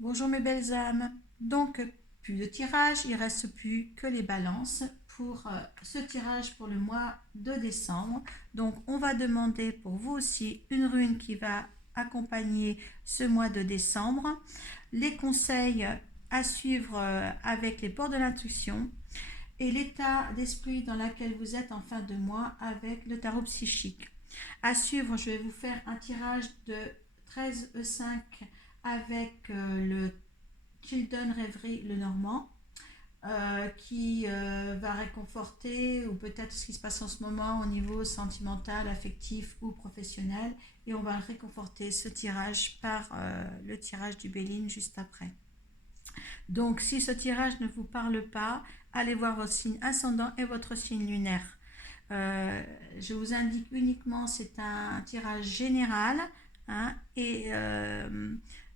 Bonjour mes belles âmes. Donc, plus de tirage, il ne reste plus que les balances pour ce tirage pour le mois de décembre. Donc, on va demander pour vous aussi une rune qui va accompagner ce mois de décembre, les conseils à suivre avec les ports de l'intuition et l'état d'esprit dans lequel vous êtes en fin de mois avec le tarot psychique. À suivre, je vais vous faire un tirage de 13 E5 avec le Children Rêverie le Normand, qui va réconforter ou peut-être ce qui se passe en ce moment au niveau sentimental, affectif ou professionnel. Et on va réconforter ce tirage par le tirage du Béline juste après. Donc si ce tirage ne vous parle pas, allez voir votre signe ascendant et votre signe lunaire. Je vous indique uniquement, c'est un tirage général, hein, et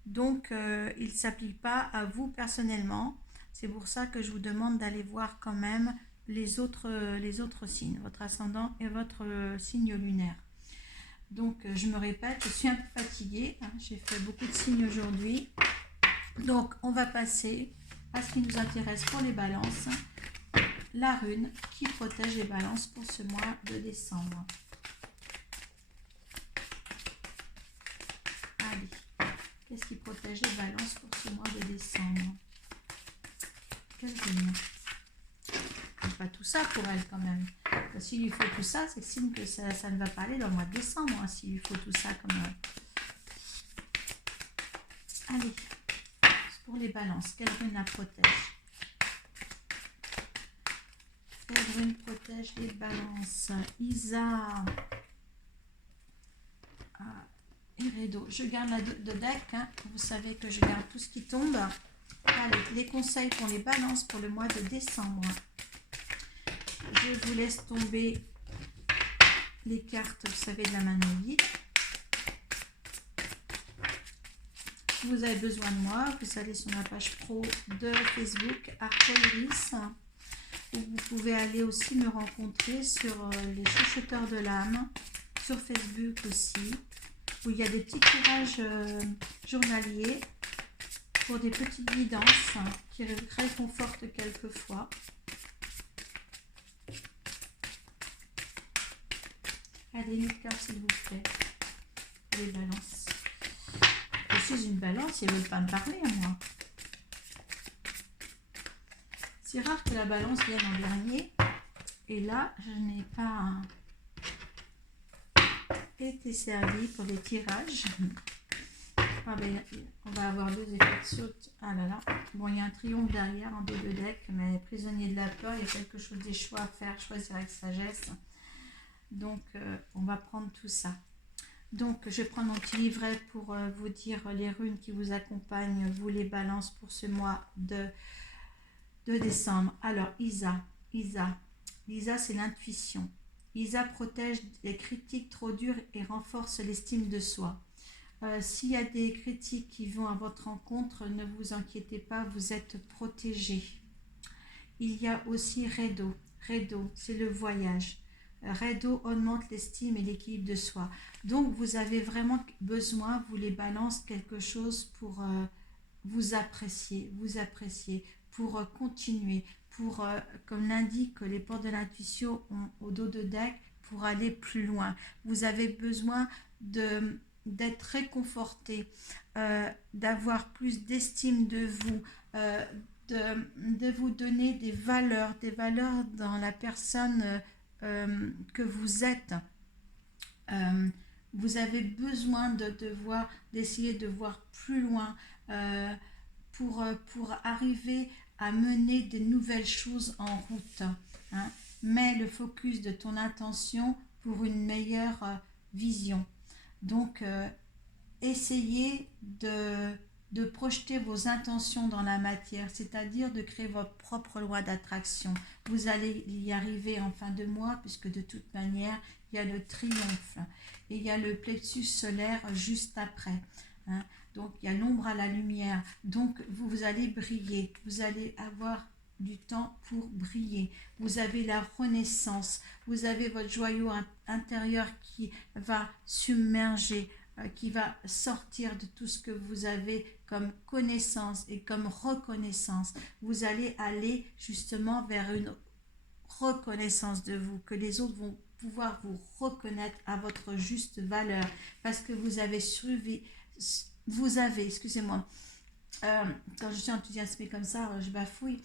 donc il ne s'applique pas à vous personnellement. C'est pour ça que je vous demande d'aller voir quand même les autres signes, votre ascendant et votre signe lunaire. Donc je me répète, je suis un peu fatiguée, hein, j'ai fait beaucoup de signes aujourd'hui. Donc on va passer à ce qui nous intéresse pour les balances, la rune qui protège les balances pour ce mois de décembre. Allez, qu'est-ce qui protège les balances pour ce mois de décembre? Quelle rune? Pas tout ça pour elle quand même. S'il lui faut tout ça, c'est signe que ça ne va pas aller dans le mois de décembre, hein, s'il lui faut tout ça comme... Allez, pour les balances, quelle rune la protège? Quelle rune protège les balances? Isa et Rideau. Je garde la de deck, hein. Vous savez que je garde tout ce qui tombe. Allez, les conseils pour les balances pour le mois de décembre. Je vous laisse tomber les cartes, vous savez, de la manouille. Vous avez besoin de moi, vous allez sur ma page pro de Facebook, Arcoiris. Vous pouvez aller aussi me rencontrer sur les chuchoteurs de l'âme, sur Facebook aussi, où il y a des petits tirages journaliers pour des petites guidances qui réconfortent quelquefois. Allez, les cœurs, s'il vous plaît. Les balances. Je suis une balance, ils ne veulent pas me parler à moi. C'est rare que la balance vienne en dernier. Et là, je n'ai pas été servie pour les tirages. Ah ben, on va avoir deux effets de saute. Ah là là. Bon, il y a un triomphe derrière en dos de deck, mais prisonnier de la peur, il y a quelque chose des choix à faire, choisir avec sagesse. Donc, on va prendre tout ça. Donc, je prends mon petit livret pour vous dire les runes qui vous accompagnent, vous les balances pour ce mois de décembre. Alors, Isa, c'est l'intuition. Isa protège les critiques trop dures et renforce l'estime de soi. S'il y a des critiques qui vont à votre rencontre, ne vous inquiétez pas, vous êtes protégé. Il y a aussi Redo. Redo, c'est le voyage. Redo augmente l'estime et l'équilibre de soi. Donc, vous avez vraiment besoin, vous les balance quelque chose pour vous apprécier, pour continuer, pour, comme l'indique les portes de l'intuition au dos de deck, pour aller plus loin. Vous avez besoin d'être réconforté, d'avoir plus d'estime de vous, de vous donner des valeurs dans la personne que vous êtes. Vous avez besoin d'essayer de voir plus loin pour arriver à mener de nouvelles choses en route. Hein. Mets le focus de ton attention pour une meilleure vision. Donc, essayez de projeter vos intentions dans la matière, c'est-à-dire de créer votre propre loi d'attraction. Vous allez y arriver en fin de mois, puisque de toute manière, il y a le triomphe et il y a le plexus solaire juste après. Hein. Donc, il y a l'ombre à la lumière. Donc, vous allez briller. Vous allez avoir du temps pour briller. Vous avez la renaissance. Vous avez votre joyau intérieur qui va submerger qui va sortir de tout ce que vous avez comme connaissance et comme reconnaissance. Vous allez aller justement vers une reconnaissance de vous, que les autres vont pouvoir vous reconnaître à votre juste valeur, parce que vous avez suivi, vous avez, excusez-moi, quand je suis enthousiasmée comme ça, je bafouille,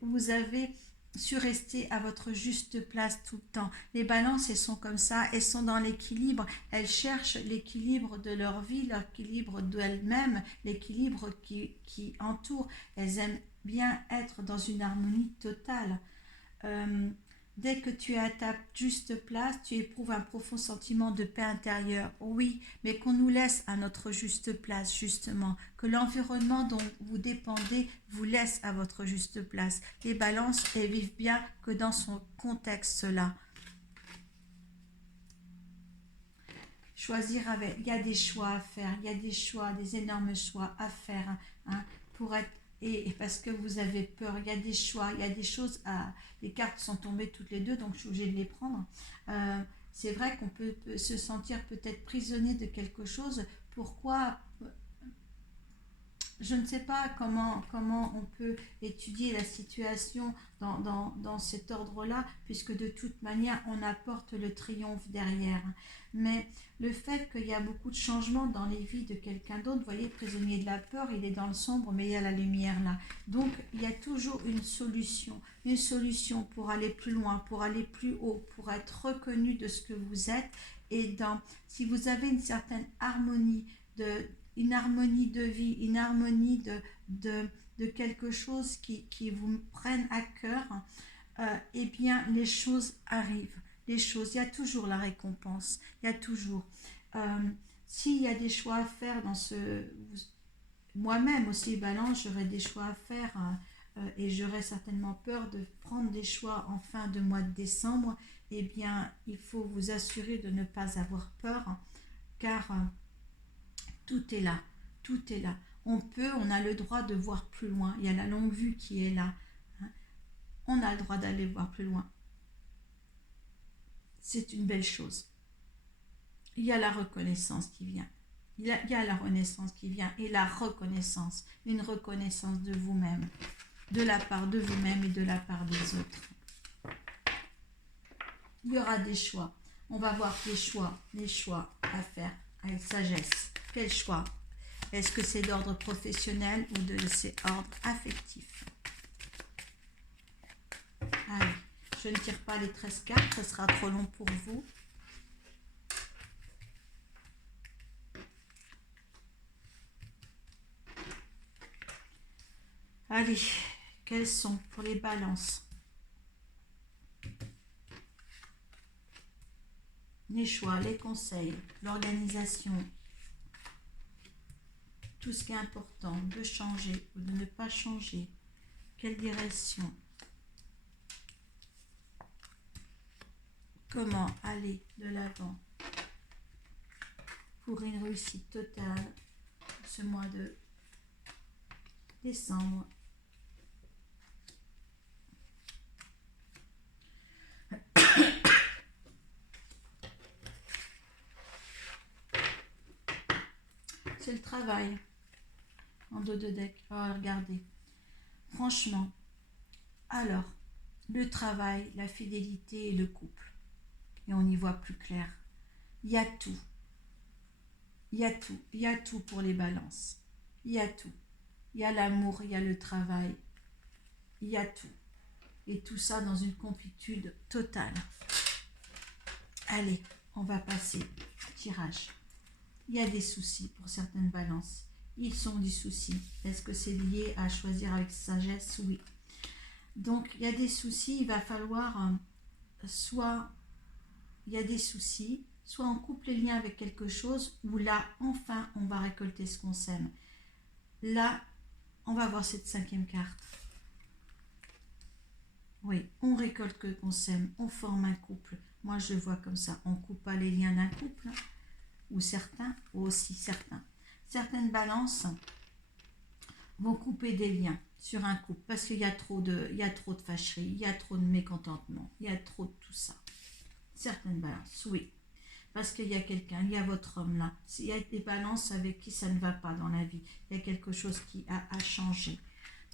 vous avez su rester à votre juste place tout le temps. Les balances, elles sont comme ça, elles sont dans l'équilibre, elles cherchent l'équilibre de leur vie, l'équilibre d'elles-mêmes, l'équilibre qui entoure. Elles aiment bien être dans une harmonie totale. Dès que tu es à ta juste place, tu éprouves un profond sentiment de paix intérieure. Oui, mais qu'on nous laisse à notre juste place, justement. Que l'environnement dont vous dépendez vous laisse à votre juste place. Les balances, elles vivent bien que dans son contexte-là. Choisir avec... Il y a des choix à faire, il y a des choix, des énormes choix à faire, hein, pour être... Et parce que vous avez peur, il y a des choix, il y a des choses à... Les cartes sont tombées toutes les deux, donc je suis obligée de les prendre. C'est vrai qu'on peut se sentir peut-être prisonnier de quelque chose. Pourquoi? Je ne sais pas comment on peut étudier la situation dans cet ordre-là, puisque de toute manière, on apporte le triomphe derrière. Mais le fait qu'il y a beaucoup de changements dans les vies de quelqu'un d'autre, vous voyez, prisonnier de la peur, il est dans le sombre, mais il y a la lumière là. Donc, il y a toujours une solution pour aller plus loin, pour aller plus haut, pour être reconnu de ce que vous êtes. Et si vous avez une certaine harmonie une harmonie de vie, une harmonie de quelque chose qui vous prenne à cœur, eh bien, les choses arrivent. Les choses, il y a toujours la récompense. Il y a toujours. S'il y a des choix à faire dans moi-même aussi, balance, j'aurai des choix à faire et j'aurai certainement peur de prendre des choix en fin de mois de décembre. Eh bien, il faut vous assurer de ne pas avoir peur, car... tout est là, tout est là. On a le droit de voir plus loin. Il y a la longue vue qui est là. Hein. On a le droit d'aller voir plus loin. C'est une belle chose. Il y a la reconnaissance qui vient. Il y a la renaissance qui vient et la reconnaissance. Une reconnaissance de vous-même, de la part de vous-même et de la part des autres. Il y aura des choix. On va voir les choix à faire avec sagesse. Quel choix? Est-ce que c'est d'ordre professionnel ou de c'est ordre affectif? Allez, je ne tire pas les 13 cartes, ça sera trop long pour vous. Allez, quels sont pour les balances? Les choix, les conseils, l'organisation, tout ce qui est important, de changer ou de ne pas changer, quelle direction, comment aller de l'avant pour une réussite totale ce mois de décembre. C'est le travail en dos de deck. Oh, regardez. Franchement, alors, le travail, la fidélité et le couple. Et on y voit plus clair. Il y a tout. Il y a tout. Il y a tout pour les balances. Il y a tout. Il y a l'amour, il y a le travail. Il y a tout. Et tout ça dans une complétude totale. Allez, on va passer au tirage. Il y a des soucis pour certaines balances. Ils sont des soucis. Est-ce que c'est lié à choisir avec sagesse? Oui. Donc, il y a des soucis. Il va falloir soit il y a des soucis, soit on coupe les liens avec quelque chose, ou là, enfin, on va récolter ce qu'on sème. Là, on va voir cette 5e carte. Oui, on récolte que qu'on sème, on forme un couple. Moi, je vois comme ça. On ne coupe pas les liens d'un couple, ou certains, ou aussi certains. Certaines balances vont couper des liens sur un couple parce qu'il y a trop de fâcheries, il y a trop de mécontentement, il y a trop de tout ça. Certaines balances, oui. parce qu'il y a quelqu'un, il y a votre homme là. Il y a des balances avec qui ça ne va pas dans la vie. Il y a quelque chose qui a à changer.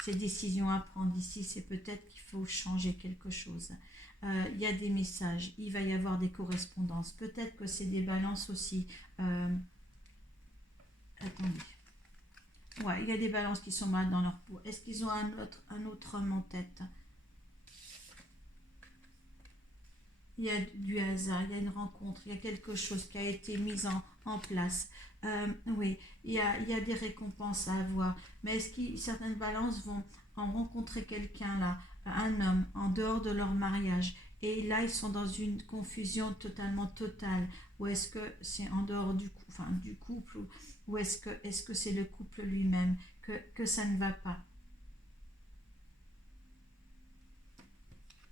Ces décisions à prendre ici, c'est peut-être qu'il faut changer quelque chose. Il y a des messages, il va y avoir des correspondances. Peut-être que c'est des balances aussi. Attendez. Ouais, il y a des balances qui sont mal dans leur peau. Est-ce qu'ils ont un autre homme en tête? Il y a du hasard, il y a une rencontre, il y a quelque chose qui a été mis en place. Oui, il y a des récompenses à avoir. Mais est-ce que certaines balances vont en rencontrer quelqu'un là, un homme, en dehors de leur mariage? Et là, ils sont dans une confusion totalement totale. Ou est-ce que c'est en dehors du couple, ou est-ce que c'est le couple lui-même que ça ne va pas?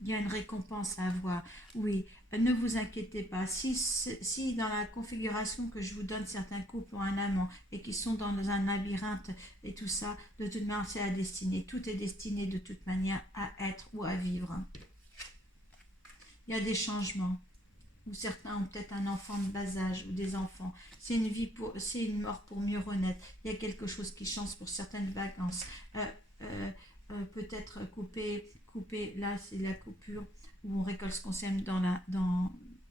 Il y a une récompense à avoir. Oui, ne vous inquiétez pas. Si dans la configuration que je vous donne, certains couples ont un amant et qui sont dans un labyrinthe et tout ça, de toute manière, c'est la destinée. Tout est destiné de toute manière à être ou à vivre. Il y a des changements. Ou certains ont peut-être un enfant de bas âge ou des enfants. C'est une mort pour mieux renaître. Il y a quelque chose qui change pour certaines vacances. Peut-être couper, là c'est la coupure où on récolte ce qu'on sème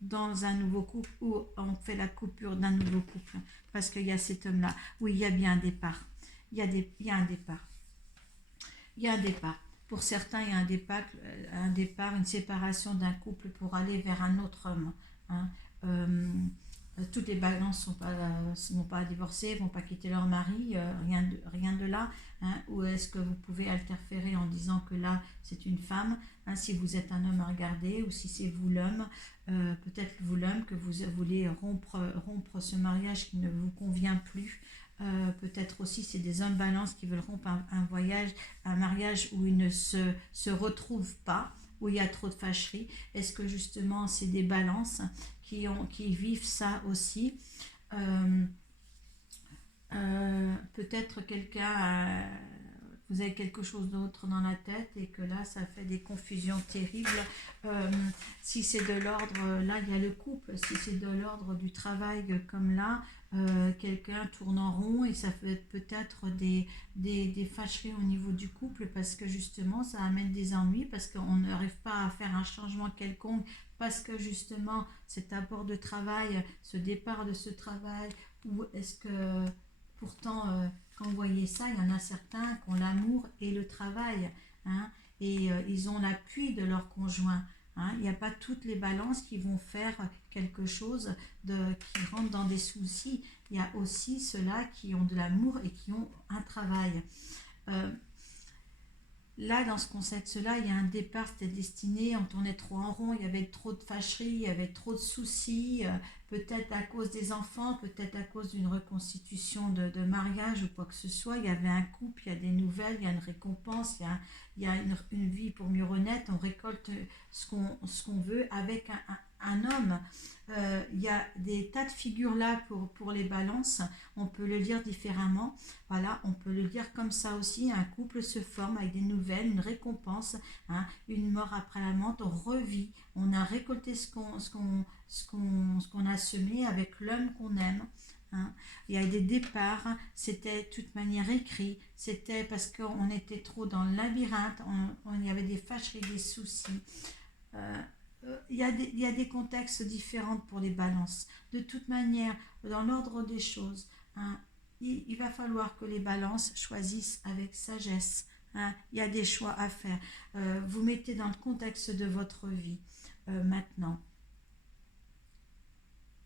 dans un nouveau couple, ou on fait la coupure d'un nouveau couple, parce qu'il y a cet homme-là. Oui, il y a bien un départ. Il y a un départ. Il y a un départ. Pour certains, il y a un départ, une séparation d'un couple pour aller vers un autre homme. Hein. Toutes les balances ne vont pas divorcer, ne vont pas quitter leur mari, rien de là. Hein. Ou est-ce que vous pouvez interférer en disant que là, c'est une femme, hein, si vous êtes un homme à regarder, ou si c'est vous l'homme, peut-être vous l'homme, que vous voulez rompre ce mariage qui ne vous convient plus. Peut-être aussi c'est des hommes balance qui veulent rompre un mariage où ils ne se retrouvent pas, où il y a trop de fâcheries. Est-ce que justement c'est des balances qui vivent ça aussi? Peut-être vous avez quelque chose d'autre dans la tête et que là ça fait des confusions terribles. Si c'est de l'ordre, là il y a le couple, si c'est de l'ordre du travail comme là, quelqu'un tourne en rond et ça peut être peut-être des fâcheries au niveau du couple, parce que justement ça amène des ennuis, parce qu'on n'arrive pas à faire un changement quelconque, parce que justement cet apport de travail, ce départ de ce travail, ou est-ce que pourtant quand vous voyez ça, il y en a certains qui ont l'amour et le travail, hein, et ils ont l'appui de leur conjoint. Hein. Il n'y a pas toutes les balances qui vont faire quelque chose qui rentre dans des soucis. Il y a aussi ceux-là qui ont de l'amour et qui ont un travail. Là, dans ce concept-là, il y a un départ, c'était destiné, on tournait trop en rond, il y avait trop de fâcheries, il y avait trop de soucis, peut-être à cause des enfants, peut-être à cause d'une reconstitution de mariage ou quoi que ce soit. Il y avait un couple, il y a des nouvelles, il y a une récompense, il y a une vie pour mieux renaître, on récolte ce qu'on veut avec un homme. Il y a des tas de figures là pour les balances, on peut le lire différemment. Voilà, on peut le dire comme ça aussi, un couple se forme avec des nouvelles, une récompense, hein, une mort après la mort, on revit, on a récolté ce qu'on a semé avec l'homme qu'on aime. Hein. Il y a des départs, c'était de toute manière écrit, c'était parce qu'on était trop dans le labyrinthe, il y avait des fâcheries, des soucis. Il y a des contextes différents pour les balances. De toute manière, dans l'ordre des choses, hein, il va falloir que les balances choisissent avec sagesse. Hein. Il y a des choix à faire. Vous mettez dans le contexte de votre vie maintenant.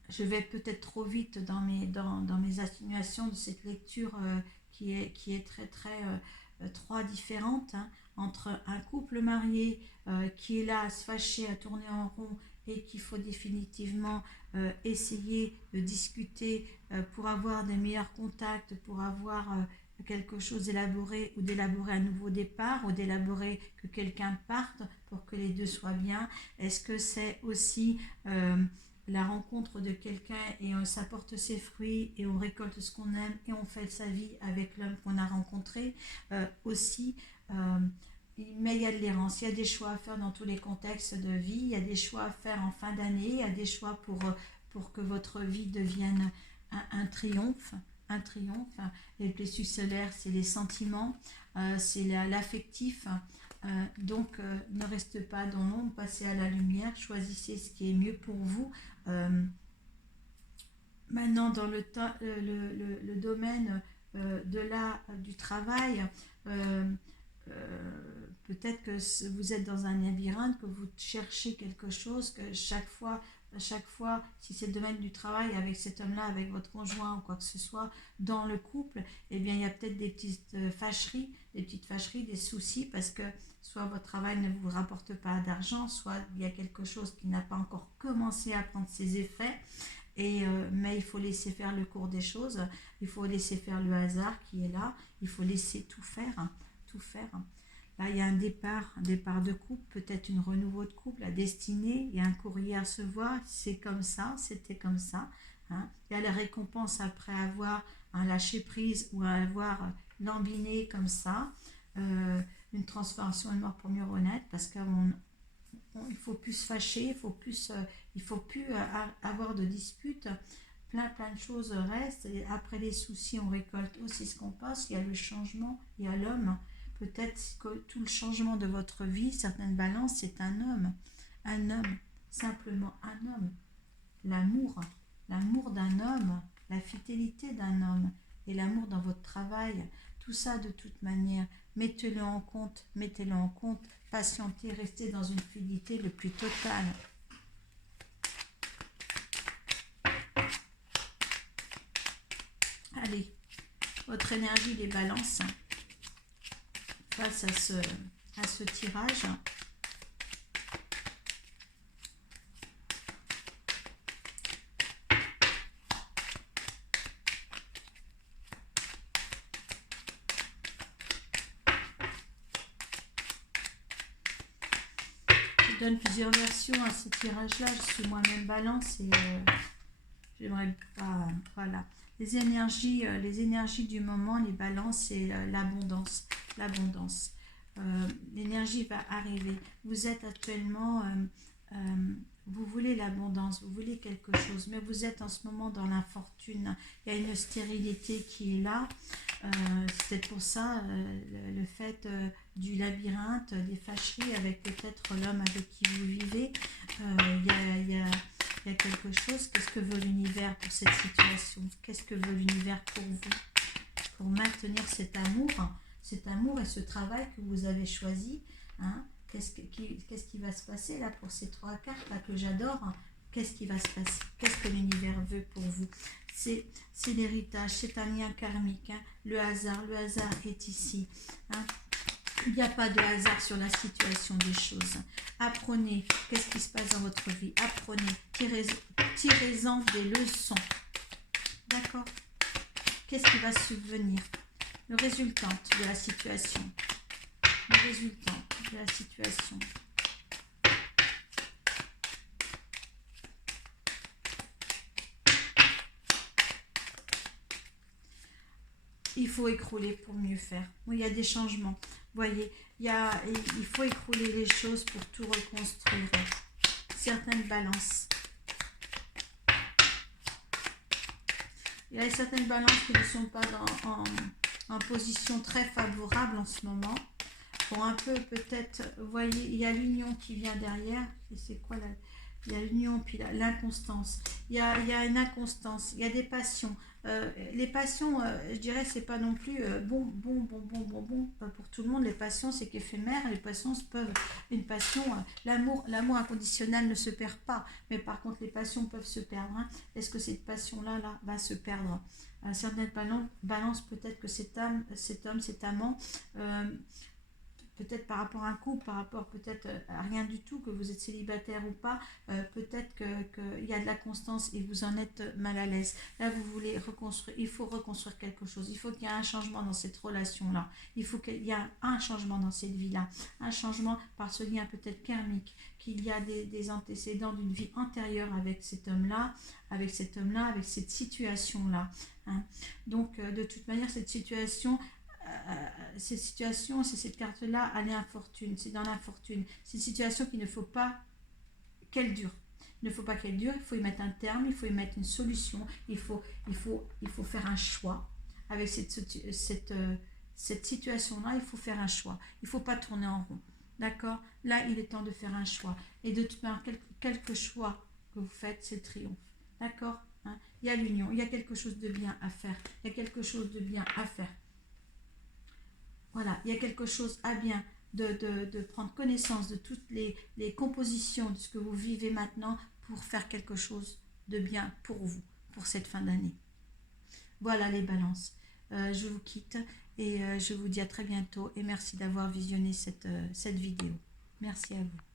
Je vais peut-être trop vite dans mes atténuations de cette lecture qui est très très trois différentes, hein, entre un couple marié qui est là à se fâcher, à tourner en rond, et qu'il faut définitivement essayer de discuter pour avoir des meilleurs contacts, pour avoir quelque chose d'élaboré, ou d'élaborer un nouveau départ, ou d'élaborer que quelqu'un parte pour que les deux soient bien. Est-ce que c'est aussi la rencontre de quelqu'un et ça porte ses fruits et on récolte ce qu'on aime et on fait sa vie avec l'homme qu'on a rencontré aussi. Mais il y a de l'errance, il y a des choix à faire dans tous les contextes de vie, il y a des choix à faire en fin d'année, il y a des choix pour que votre vie devienne un triomphe. Un triomphe. Les plexus solaires, c'est les sentiments, c'est l'affectif. Donc, ne restez pas dans l'ombre, passez à la lumière, choisissez ce qui est mieux pour vous. Maintenant, dans le domaine du travail, peut-être que vous êtes dans un labyrinthe, que vous cherchez quelque chose, que à chaque fois, si c'est le domaine du travail avec cet homme-là, avec votre conjoint ou quoi que ce soit, dans le couple, eh bien, il y a peut-être des petites fâcheries, des soucis, parce que soit votre travail ne vous rapporte pas d'argent, soit il y a quelque chose qui n'a pas encore commencé à prendre ses effets. Mais il faut laisser faire le cours des choses, il faut laisser faire le hasard qui est là, il faut laisser tout faire, tout faire. Là, il y a un départ de couple, peut-être une renouveau de couple, la destinée, il y a un courrier à recevoir, c'est comme ça, c'était comme ça. Hein. Il y a la récompense après avoir un lâcher prise ou avoir lambiné comme ça, une transformation de mort pour mieux renaître, parce qu'il faut plus se fâcher, il faut plus avoir de disputes. Plein de choses restent. Et après les soucis, on récolte aussi ce qu'on passe. Il y a le changement, il y a l'homme. Peut-être que tout le changement de votre vie, certaines balances, c'est un homme, simplement un homme. L'amour d'un homme, la fidélité d'un homme et l'amour dans votre travail, tout ça de toute manière, mettez-le en compte, patientez, restez dans une fidélité le plus totale. Allez, votre énergie les balances face à ce tirage. Je donne plusieurs versions à ce tirage-là. Je suis moi-même balance et j'aimerais pas. Voilà. Les énergies du moment, les balances, c'est l'abondance. L'énergie va arriver. Vous êtes actuellement, vous voulez l'abondance, vous voulez quelque chose, mais vous êtes en ce moment dans l'infortune. Il y a une stérilité qui est là. C'est peut-être pour ça le fait du labyrinthe, des fâcheries avec peut-être l'homme avec qui vous vivez. Il y a quelque chose. Qu'est-ce que veut l'univers pour cette situation? Qu'est-ce que veut l'univers pour vous? Pour maintenir cet amour et ce travail que vous avez choisi. Hein? Qu'est-ce qui va se passer là pour ces 3 cartes là que j'adore? Qu'est-ce qui va se passer? Qu'est-ce que l'univers veut pour vous? C'est l'héritage, c'est un lien karmique. Hein? Le hasard est ici. Hein? Il n'y a pas de hasard sur la situation des choses. Apprenez qu'est-ce qui se passe dans votre vie. Apprenez, tirez-en des leçons. D'accord? Qu'est-ce qui va subvenir? Le résultante de la situation. Le résultant de la situation. Il faut écrouler pour mieux faire. Il y a des changements. Vous voyez, il faut écrouler les choses pour tout reconstruire. Certaines balances. Il y a certaines balances qui ne sont pas en position très favorable en ce moment. Pour un peu peut-être, vous voyez, il y a l'union qui vient derrière. Et c'est quoi là? Il y a l'union, puis l'inconstance. Il y a une inconstance, il y a des passions. Les passions, je dirais, c'est pas non plus bon pour tout le monde. Les passions, c'est qu'éphémère. Les passions l'amour inconditionnel ne se perd pas. Mais par contre, les passions peuvent se perdre. Hein. Est-ce que cette passion-là va se perdre? Certaines balances, peut-être que cet homme, cet amant, peut-être par rapport à un couple, par rapport peut-être à rien du tout, que vous êtes célibataire ou pas, peut-être qu'il y a de la constance et vous en êtes mal à l'aise. Là, vous voulez reconstruire, il faut reconstruire quelque chose. Il faut qu'il y ait un changement dans cette relation-là. Il faut qu'il y ait un changement dans cette vie-là. Un changement par ce lien peut-être karmique, qu'il y a des antécédents d'une vie antérieure avec cet homme-là, avec cette situation-là. Hein. Donc, de toute manière, cette situation... c'est cette carte-là, elle est infortune, c'est dans l'infortune. C'est une situation qu'il ne faut pas qu'elle dure. Il ne faut pas qu'elle dure, il faut y mettre un terme, il faut y mettre une solution, il faut faire un choix. Avec cette situation-là, il faut faire un choix. Il ne faut pas tourner en rond. D'accord? Là, il est temps de faire un choix. Et de toute manière, quelque choix que vous faites, c'est le triomphe. D'accord? Hein? Il y a l'union, il y a quelque chose de bien à faire. Il y a quelque chose de bien à faire. Voilà, il y a quelque chose à bien de prendre connaissance de toutes les compositions de ce que vous vivez maintenant pour faire quelque chose de bien pour vous, pour cette fin d'année. Voilà les balances. Je vous quitte et je vous dis à très bientôt et merci d'avoir visionné cette vidéo. Merci à vous.